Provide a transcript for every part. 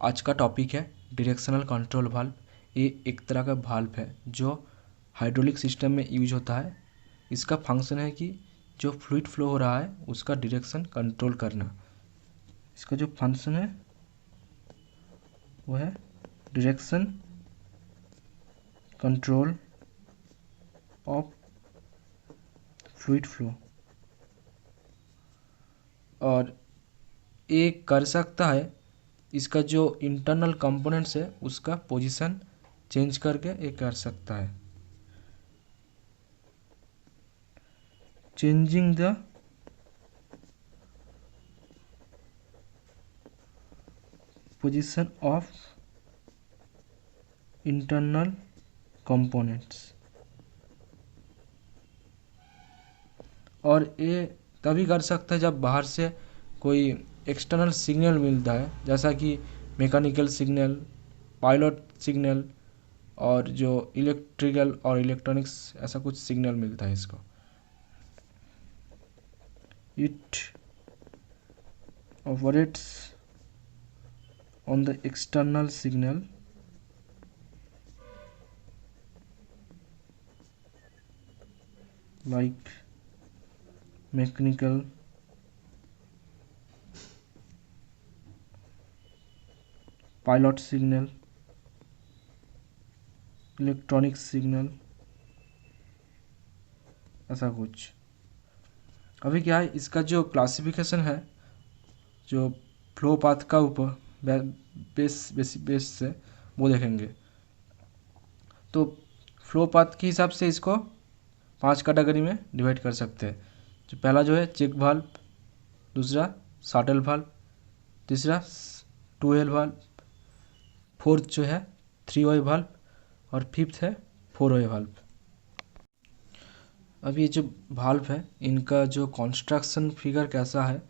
आज का टॉपिक है डायरेक्शनल कंट्रोल वाल्व। ये एक तरह का वाल्व है जो हाइड्रोलिक सिस्टम में यूज होता है। इसका फंक्शन है कि जो फ्लूइड फ्लो हो रहा है उसका डायरेक्शन कंट्रोल करना। इसका जो फंक्शन है वो है direction control of fluid flow. और ये कर सकता है, इसका जो इंटरनल कंपोनेंट्स है उसका पोजीशन चेंज करके ये कर सकता है। Changing the position of internal components. और ये तभी कर सकता है जब बाहर से कोई एक्सटर्नल सिग्नल मिलता है, जैसा कि मैकेनिकल सिग्नल, पायलट सिग्नल और जो इलेक्ट्रिकल और इलेक्ट्रॉनिक्स ऐसा कुछ सिग्नल मिलता है इसको। It operates on the external signal like mechanical, pilot signal, electronic signal, ऐसा कुछ। अभी क्या है, इसका जो क्लासिफिकेशन है जो फ्लो पाथ का ऊपर बेस से वो देखेंगे। तो फ्लो पाथ के हिसाब से इसको 5 कैटेगरी में डिवाइड कर सकते हैं। जो पहला जो है चेक वाल्व, दूसरा शाटल वाल्व, तीसरा टू वेल वाल्व, फोर्थ जो है 3 वे वाल्व और फिफ्थ है 4 वे वाल्व। अब ये जो वाल्व है इनका जो कंस्ट्रक्शन फिगर कैसा है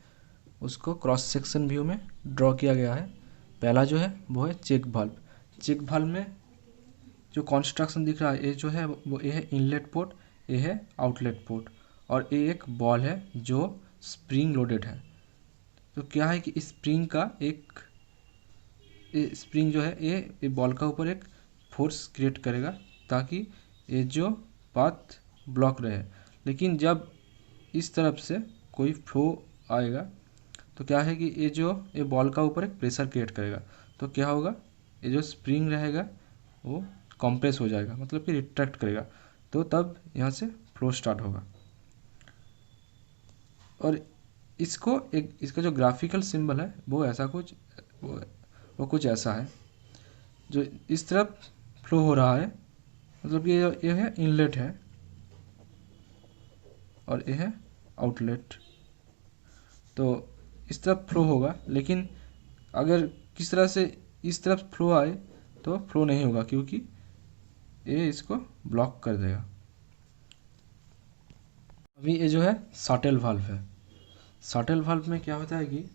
उसको क्रॉस सेक्शन व्यू में ड्रॉ किया गया है। पहला जो है वो है चेक वाल्व। चेक वाल्व में जो कंस्ट्रक्शन दिख रहा है ये जो है वो ये है इनलेट पोर्ट, ये है आउटलेट पोर्ट और ये एक बॉल है जो स्प्रिंग लोडेड है। तो क्या है कि इस स्प्रिंग का एक स्प्रिंग जो है ये बॉल का ऊपर एक फोर्स क्रिएट करेगा ताकि ये जो पाथ ब्लॉक रहे। लेकिन जब इस तरफ से कोई फ्लो आएगा तो क्या है कि ये बॉल का ऊपर एक प्रेशर क्रिएट करेगा। तो क्या होगा, ये जो स्प्रिंग रहेगा वो कंप्रेस हो जाएगा, मतलब कि रिट्रैक्ट करेगा। तो तब यहाँ से फ्लो स्टार्ट होगा। और इसका जो ग्राफिकल सिंबल है वो ऐसा कुछ वो कुछ ऐसा है। जो इस तरफ फ्लो हो रहा है, मतलब कि ये है इनलेट है और ये है आउटलेट। तो इस तरफ फ्लो होगा, लेकिन अगर किस तरह से इस तरफ फ्लो आए तो फ्लो नहीं होगा क्योंकि ये इसको ब्लॉक कर देगा। अभी ये जो है शाटल वाल्व है। शाटल वाल्व में क्या होता है कि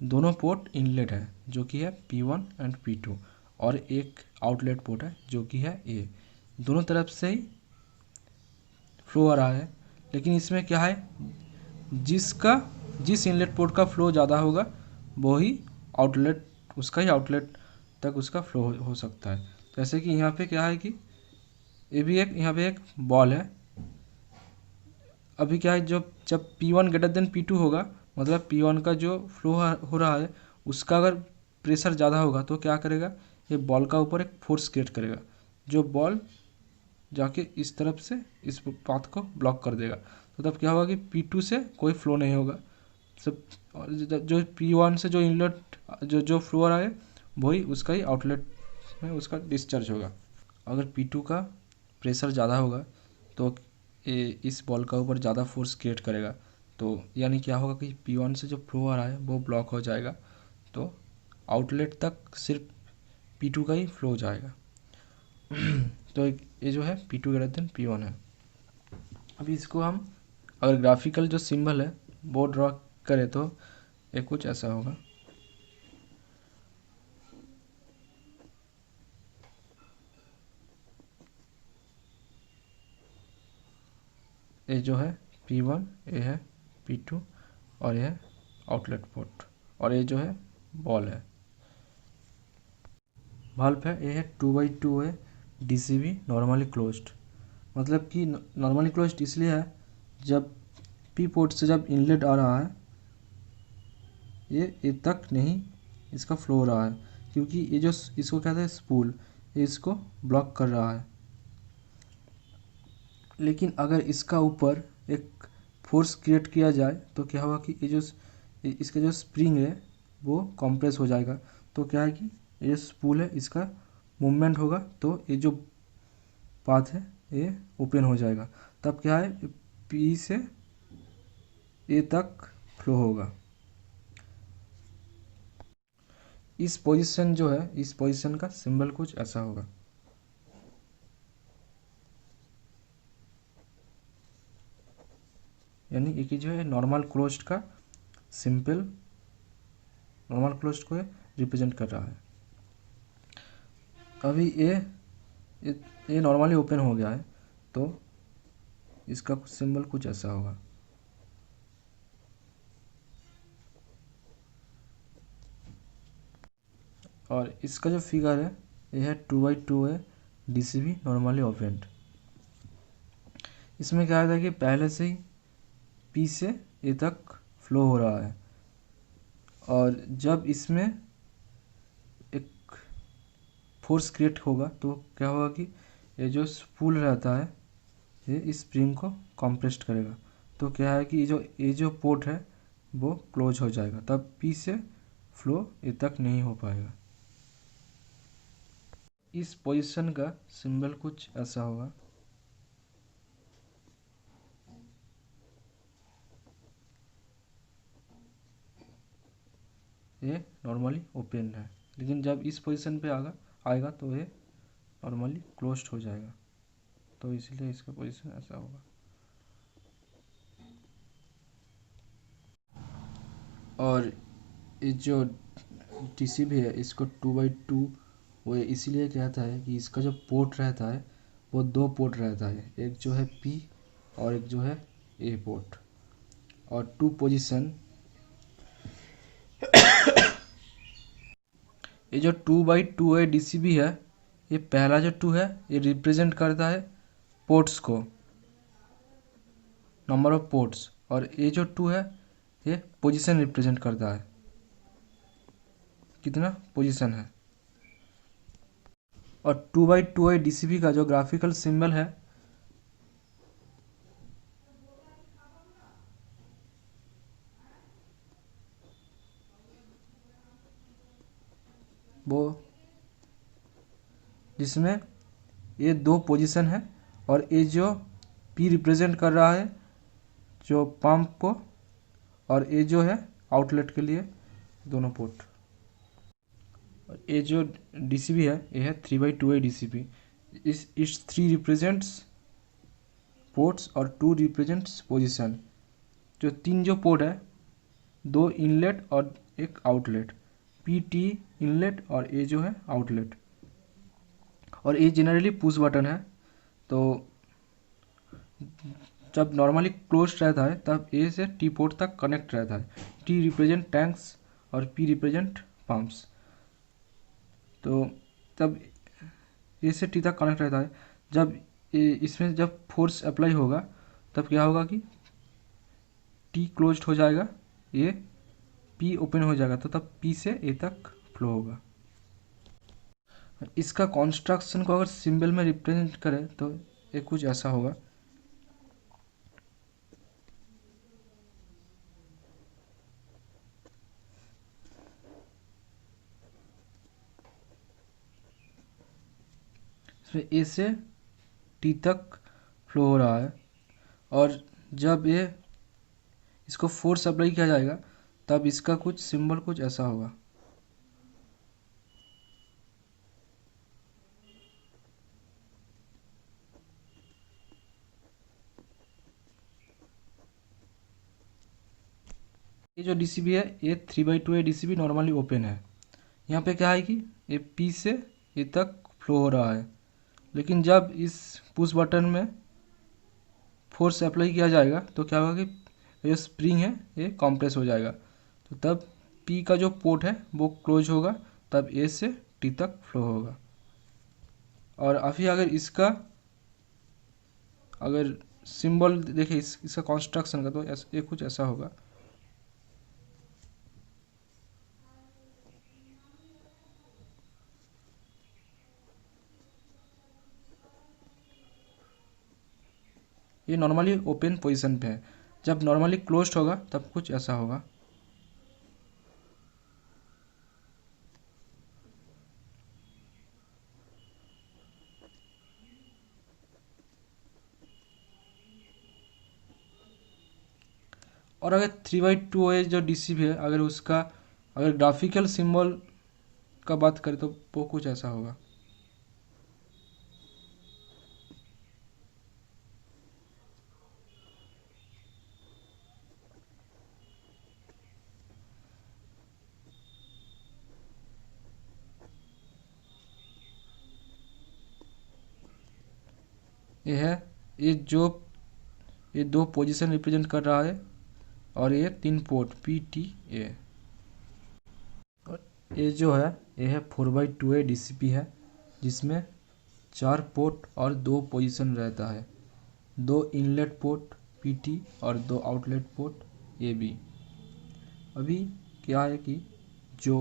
दोनों पोर्ट इनलेट है जो कि है P1 एंड P2 और एक आउटलेट पोर्ट है जो कि है A। दोनों तरफ से ही फ्लो आ रहा है, लेकिन इसमें क्या है, जिस इनलेट पोर्ट का फ्लो ज़्यादा होगा वो ही आउटलेट उसका ही आउटलेट तक उसका फ्लो हो सकता है। जैसे कि यहाँ पे क्या है कि ये भी एक यहाँ पे एक बॉल है। अभी क्या है, जब P1 ग्रेटर देन P2 होगा, मतलब P1 का जो फ्लो हो रहा है उसका अगर प्रेशर ज़्यादा होगा तो क्या करेगा, ये बॉल का ऊपर एक फोर्स क्रिएट करेगा जो बॉल जाके इस तरफ से इस पाथ को ब्लॉक कर देगा। तो तब क्या होगा कि P2 से कोई फ्लो नहीं होगा। सब जो P1 से जो इनलेट जो फ्लो आ रहा है वही उसका ही आउटलेट में उसका डिस्चार्ज होगा। अगर P2 का प्रेशर ज़्यादा होगा तो ये इस बॉल का ऊपर ज़्यादा फोर्स क्रिएट करेगा। तो यानी क्या होगा कि P1 से जो फ्लो आ रहा है वो ब्लॉक हो जाएगा, तो आउटलेट तक सिर्फ P2 का ही फ्लो जाएगा। तो ये जो है P2 ग्रेटर देन P1 है। अभी इसको हम अगर ग्राफिकल जो सिंबल है वो ड्रॉ करें तो ये कुछ ऐसा होगा। ये जो है P1, ये है P2 और ये है आउटलेट पोर्ट और ये जो है बॉल है। वाल्व है ये है 2/2 है DCV नॉर्मली क्लोज्ड। मतलब कि नॉर्मली क्लोज्ड इसलिए है, जब पी पोर्ट से जब इनलेट आ रहा है ये ए तक नहीं इसका फ्लो हो रहा है, क्योंकि ये जो इसको कहते हैं स्पूल, ये इसको ब्लॉक कर रहा है। लेकिन अगर इसका ऊपर एक फोर्स क्रिएट किया जाए तो क्या होगा कि ये जो इसका जो स्प्रिंग है वो कंप्रेस हो जाएगा। तो क्या है कि ये स्पूल है इसका मूवमेंट होगा तो ये जो पाथ है ये ओपन हो जाएगा। तब क्या है पी से ए तक फ्लो होगा। इस पोजीशन जो है इस पोजीशन का सिंबल कुछ ऐसा होगा। यानी एक ही जो है नॉर्मल क्लोज्ड का सिंपल नॉर्मल क्लोज्ड को रिप्रेजेंट कर रहा है। अभी ये नॉर्मली ओपन हो गया है तो इसका सिंबल कुछ ऐसा होगा। और इसका जो फिगर है ये है 2/2 है DCV नॉर्मली ओपन। इसमें क्या होता है कि पहले से ही पी से ए तक फ्लो हो रहा है, और जब इसमें एक फोर्स क्रिएट होगा तो क्या होगा कि ये जो स्पूल रहता है ये इस स्प्रिंग को कंप्रेस्ड करेगा। तो क्या है कि ये जो पोर्ट है वो क्लोज हो जाएगा, तब पी से फ्लो ए तक नहीं हो पाएगा। इस पोजीशन का सिंबल कुछ ऐसा होगा। ये नॉर्मली ओपन है, लेकिन जब इस पोजीशन पे आएगा तो ये नॉर्मली क्लोज्ड हो जाएगा। तो इसलिए इसका पोजीशन ऐसा होगा। और ये जो DCV है इसको 2/2 वो इसीलिए कहता है कि इसका जो पोर्ट रहता है वो 2 पोर्ट रहता है, एक जो है P और एक जो है A पोर्ट। और 2 पोजीशन, ये जो 2/2 है DCV है, ये पहला जो 2 है ये रिप्रेजेंट करता है पोर्ट्स को, नंबर ऑफ पोर्ट्स। और ये जो 2 है ये पोजीशन रिप्रेजेंट करता है, कितना पोजीशन है। और 2/2 है DCV का जो ग्राफिकल सिंबल है वो जिसमें ये 2 पोजीशन है, और ये जो P रिप्रेजेंट कर रहा है जो पंप को, और ये जो है आउटलेट के लिए दोनों पोर्ट। ये जो DCV है ये है 3/2 है DCV। इस 3 रिप्रेजेंट्स पोर्ट्स और 2 रिप्रेजेंट्स पोजीशन। जो 3 जो पोर्ट है, 2 इनलेट और एक आउटलेट, PT इनलेट और ये जो है आउटलेट। और ये जनरली पुश बटन है, तो जब नॉर्मली क्लोज रहता है तब A से T पोर्ट तक कनेक्ट रहता है। T रिप्रेजेंट टैंक्स और P रिप्रेजेंट पंप्स। तो तब A से T तक कनेक्ट रहता है। जब इसमें जब फोर्स अप्लाई होगा तब क्या होगा कि T क्लोज्ड हो जाएगा, ये P ओपन हो जाएगा, तो तब P से A तक फ्लो होगा। इसका कॉन्स्ट्रक्शन को अगर सिंबल में रिप्रेजेंट करें तो ये कुछ ऐसा होगा। इसमें A से T तक फ्लो हो रहा है, और जब ये इसको फोर्स अप्लाई किया जाएगा तब इसका कुछ सिंबल कुछ ऐसा होगा। ये जो DCV है ये 3/2 है DCV नॉर्मली ओपन है। यहाँ पे क्या है कि ये P से A तक फ्लो हो रहा है, लेकिन जब इस पुश बटन में फोर्स अप्लाई किया जाएगा तो क्या होगा कि ये स्प्रिंग है ये कंप्रेस हो जाएगा। तो तब P का जो पोर्ट है वो क्लोज होगा, तब A से टी तक फ्लो होगा। और अभी अगर इसका अगर सिंबल देखिए इसका कॉन्स्ट्रक्शन का, तो ये कुछ ऐसा होगा। ये नॉर्मली ओपन पोजीशन पे है, जब नॉर्मली क्लोज्ड होगा तब कुछ ऐसा होगा। और अगर 3/2 जो डीसीबी है, अगर उसका अगर ग्राफिकल सिंबल का बात करें तो वो कुछ ऐसा होगा। ये है, ये दो पोजीशन रिप्रेजेंट कर रहा है, और ये 3 पोर्ट PTA। और ये जो है, ये है 4/2 डीसीपी है, जिसमें 4 पोर्ट और 2 पोजीशन रहता है, 2 इनलेट पोर्ट PT और 2 आउटलेट पोर्ट AB। अभी क्या है कि जो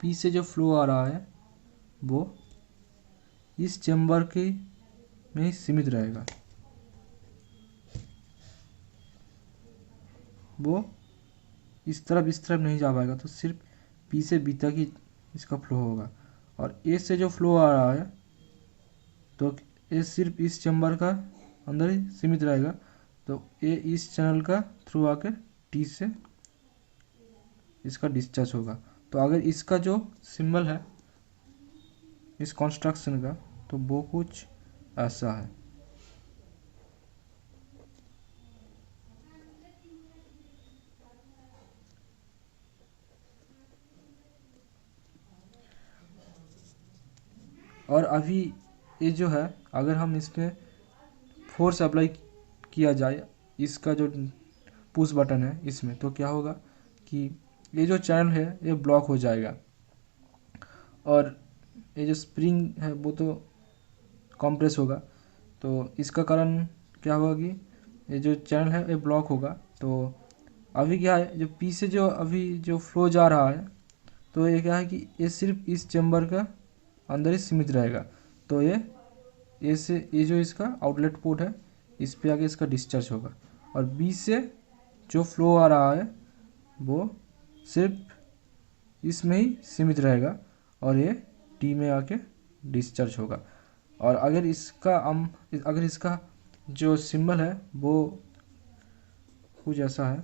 P से जो फ्लो आ रहा है वो इस चेम्बर के में ही सीमित रहेगा, वो इस तरफ नहीं जा पाएगा, तो सिर्फ P से B तक ही इसका फ्लो होगा। और A से जो फ्लो आ रहा है तो ये सिर्फ इस चेम्बर का अंदर ही सीमित रहेगा, तो ये इस चैनल का थ्रू आकर T से इसका डिस्चार्ज होगा। तो अगर इसका जो सिंबल है इस कॉन्स्ट्रक्शन का, तो वो कुछ ऐसा है। और अभी ये जो है, अगर हम इस पर फोर्स अप्लाई किया जाए, इसका जो पुश बटन है इसमें, तो क्या होगा कि ये जो चैनल है ये ब्लॉक हो जाएगा, और ये जो स्प्रिंग है वो तो कंप्रेस होगा। तो इसका कारण क्या होगा कि ये जो चैनल है ये ब्लॉक होगा। तो अभी क्या है, जो पी से जो अभी जो फ्लो जा रहा है, तो ये क्या है कि ये सिर्फ इस चैम्बर का अंदर ही सीमित रहेगा। तो ये से ये जो इसका आउटलेट पोर्ट है, इस पे आगे इसका डिस्चार्ज होगा। और बी से जो फ्लो आ रहा है वो सिर्फ इसमें ही सीमित रहेगा, और ये टी में आके डिस्चार्ज होगा। और अगर इसका जो सिंबल है वो कुछ ऐसा है,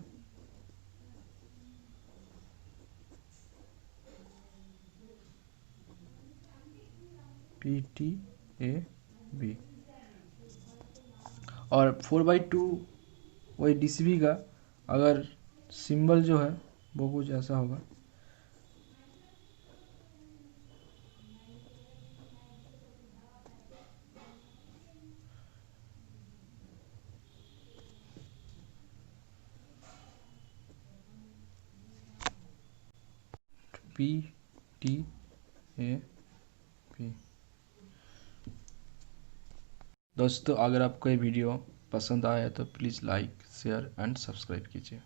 PTAB। और 4/2 वही DCB का अगर सिंबल जो है वो कुछ ऐसा होगा। PTAB। दोस्तों, अगर आपको ये वीडियो पसंद आया तो please like, share and subscribe कीजिए।